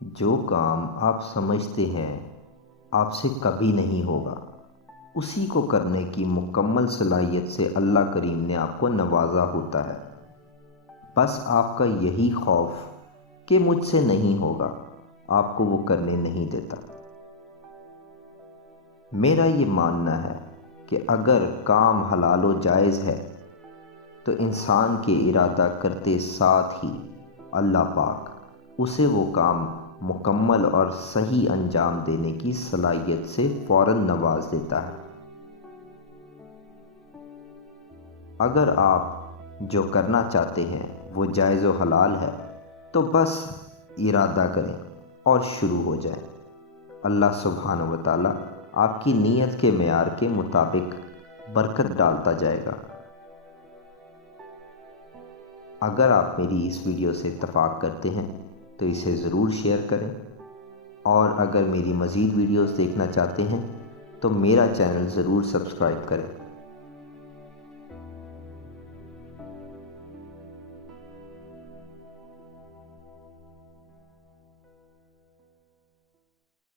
جو کام آپ سمجھتے ہیں آپ سے کبھی نہیں ہوگا، اسی کو کرنے کی مکمل صلاحیت سے اللہ کریم نے آپ کو نوازا ہوتا ہے۔ بس آپ کا یہی خوف کہ مجھ سے نہیں ہوگا آپ کو وہ کرنے نہیں دیتا۔ میرا یہ ماننا ہے کہ اگر کام حلال و جائز ہے تو انسان کے ارادہ کرتے ساتھ ہی اللہ پاک اسے وہ کام مکمل اور صحیح انجام دینے کی صلاحیت سے فوراً نواز دیتا ہے۔ اگر آپ جو کرنا چاہتے ہیں وہ جائز و حلال ہے تو بس ارادہ کریں اور شروع ہو جائیں۔ اللہ سبحانہ و تعالیٰ آپ کی نیت کے معیار کے مطابق برکت ڈالتا جائے گا۔ اگر آپ میری اس ویڈیو سے اتفاق کرتے ہیں تو اسے ضرور شیئر کریں، اور اگر میری مزید ویڈیوز دیکھنا چاہتے ہیں تو میرا چینل ضرور سبسکرائب کریں۔